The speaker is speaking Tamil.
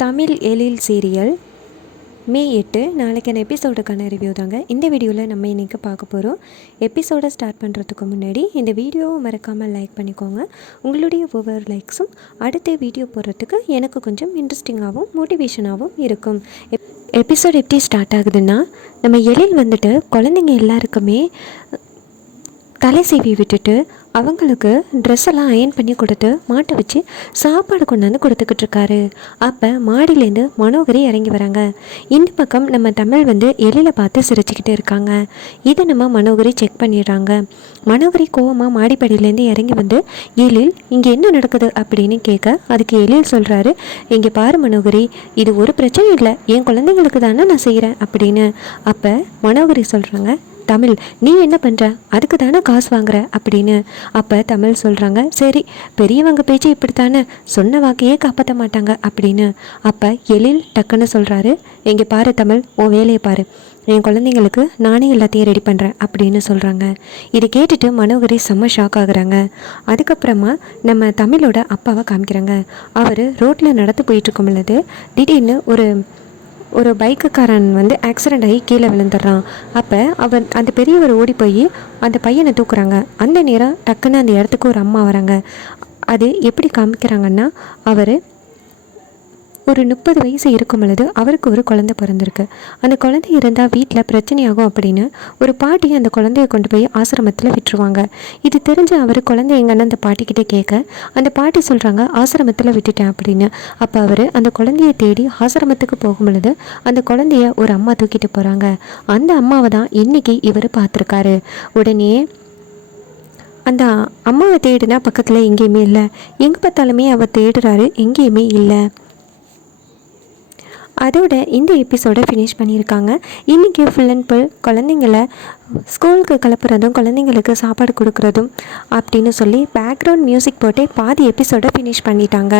தமிழ் எழில் சீரியல் மே 8 நாளைக்கான எபிசோடுக்கான ரிவ்யூ தாங்க இந்த வீடியோவில் நம்ம இன்றைக்கி பார்க்க போகிறோம். எபிசோடை ஸ்டார்ட் பண்ணுறதுக்கு முன்னாடி இந்த வீடியோவை மறக்காமல் லைக் பண்ணிக்கோங்க. உங்களுடைய ஒவ்வொரு லைக்ஸும் அடுத்த வீடியோ போடுறதுக்கு எனக்கு கொஞ்சம் இன்ட்ரெஸ்டிங்காகவும் மோட்டிவேஷனாகவும் இருக்கும். எபிசோட் எப்படி ஸ்டார்ட் ஆகுதுன்னா, நம்ம எழில் வந்துட்டு குழந்தைங்க எல்லாருக்குமே தலை சீவி விட்டுட்டு அவங்களுக்கு ட்ரெஸ் எல்லாம் அயன் பண்ணி கொடுத்து மாட்டை வச்சு சாப்பாடு கொண்டாந்து கொடுத்துக்கிட்டு இருக்காரு. அப்போ மாடியிலேருந்து மனோகரி இறங்கி வராங்க. இந்த பக்கம் நம்ம தமிழ் வந்து எழில பார்த்து சிரிச்சுக்கிட்டு இருக்காங்க. இதை நம்ம மனோகரி செக் பண்ணிடுறாங்க. மனோகரி கோவமாக மாடிப்படியிலேருந்து இறங்கி வந்து எழில் இங்கே என்ன நடக்குது அப்படின்னு கேட்க, அதுக்கு எழில் சொல்கிறாரு, இங்கே பாரு மனோகரி, இது ஒரு பிரச்சனை இல்லை, என் குழந்தைங்களுக்கு தானே நான் செய்கிறேன் அப்படின்னு. அப்போ மனோகரி சொல்கிறாங்க, தமிழ் நீ என்ன பண்ணுற, அதுக்கு தானே காசு வாங்குற அப்படின்னு. அப்போ தமிழ் சொல்கிறாங்க, சரி பெரியவங்க பேச்சு இப்படித்தானே, சொன்ன வாக்கையே காப்பாற்ற மாட்டாங்க அப்படின்னு. அப்போ எழில் டக்குன்னு சொல்கிறாரு, இங்கே பாரு தமிழ், உன் வேலையை பாரு, என் குழந்தைங்களுக்கு நானே எல்லாத்தையும் ரெடி பண்ணுறேன் அப்படின்னு சொல்கிறாங்க. இதை கேட்டுட்டு மனோகரி செம்ம ஷாக் ஆகுறாங்க. அதுக்கப்புறமா நம்ம தமிழோட அப்பாவை காமிக்கிறாங்க. அவர் ரோட்டில் நடந்து போயிட்டுருக்கும் பொழுது திடீர்னு ஒரு பைக்குக்காரன் வந்து ஆக்சிடெண்ட் ஆகி கீழே விழுந்துடுறான். அப்போ அந்த பெரியவர் ஓடி போய் அந்த பையனை தூக்குறாங்க. அந்த நேரம் டக்குன்னு அந்த இடத்துக்கு ஒரு அம்மா வராங்க. அது எப்படி காமிக்கிறாங்கன்னா, அவர் ஒரு 30 வயசு இருக்கும் பொழுது அவருக்கு ஒரு குழந்தை பிறந்திருக்கு. அந்த குழந்தை இருந்தால் வீட்டில் பிரச்சனையாகும் அப்படின்னு ஒரு பாட்டி அந்த குழந்தைய கொண்டு போய் ஆசிரமத்தில் விட்டுருவாங்க. இது தெரிஞ்சு அவர் குழந்தை எங்கன்னா அந்த பாட்டிக்கிட்டே கேட்க, அந்த பாட்டி சொல்கிறாங்க ஆசிரமத்தில் விட்டுட்டேன் அப்படின்னு. அப்போ அவர் அந்த குழந்தைய தேடி ஆசிரமத்துக்கு போகும் பொழுது அந்த குழந்தைய ஒரு அம்மா தூக்கிட்டு போகிறாங்க. அந்த அம்மாவை தான் இன்றைக்கி இவர் பார்த்துருக்காரு. உடனே அந்த அம்மாவை தேடினா பக்கத்தில் எங்கேயுமே இல்லை, எங்கே பார்த்தாலுமே அவர் தேடுறாரு, எங்கேயுமே இல்லை. அதோட இந்த எபிசோடை ஃபினிஷ் பண்ணியிருக்காங்க. இன்றைக்கி ஃபுல் அண்ட் ஃபுல் குழந்தைங்கள ஸ்கூலுக்கு கிளப்புறதும் குழந்தைங்களுக்கு சாப்பாடு கொடுக்குறதும் அப்படின்னு சொல்லி பேக்ரவுண்ட் மியூசிக் போட்டு பாதி எபிசோடை ஃபினிஷ் பண்ணிட்டாங்க.